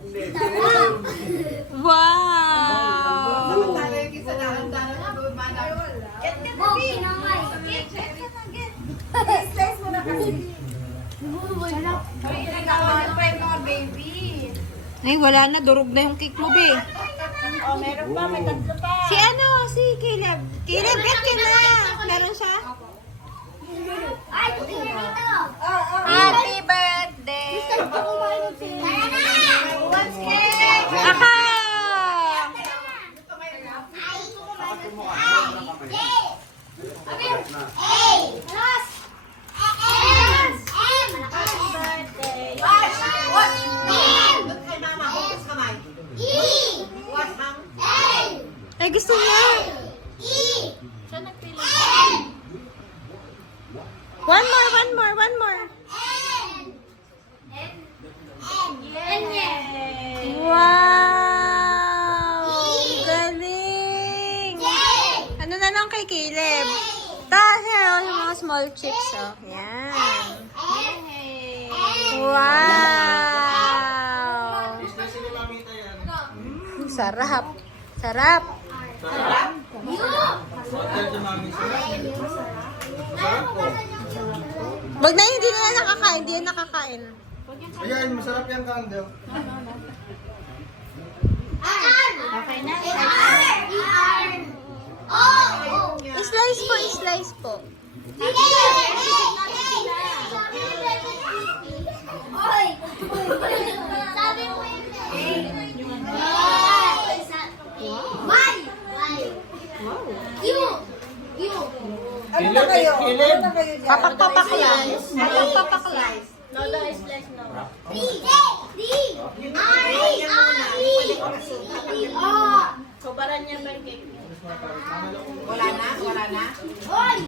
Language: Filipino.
Wow! Ay, wala na. Durog na yung cake mo, be. Oh, meron pa, may tatlo pa. Si ano? Si Caleb. Caleb, get ka na. Meron siya? Happy birthday! Aha! Ay, gusto niya. One more. Wow! Galing! Ano na lang kay Caleb? Dahil yung mga small chips, oh. Yan. Wow! Sarap. Sarap. Wag na, hindi na nakakain. Hindi na nakakain. Ayan, masarap yung candle. Okay na. Slice po. Ano na kayo? Ano na kayo dyan? Papak lang. Papak lang. No, no, slice no. So, parang niya pancake. Wala na?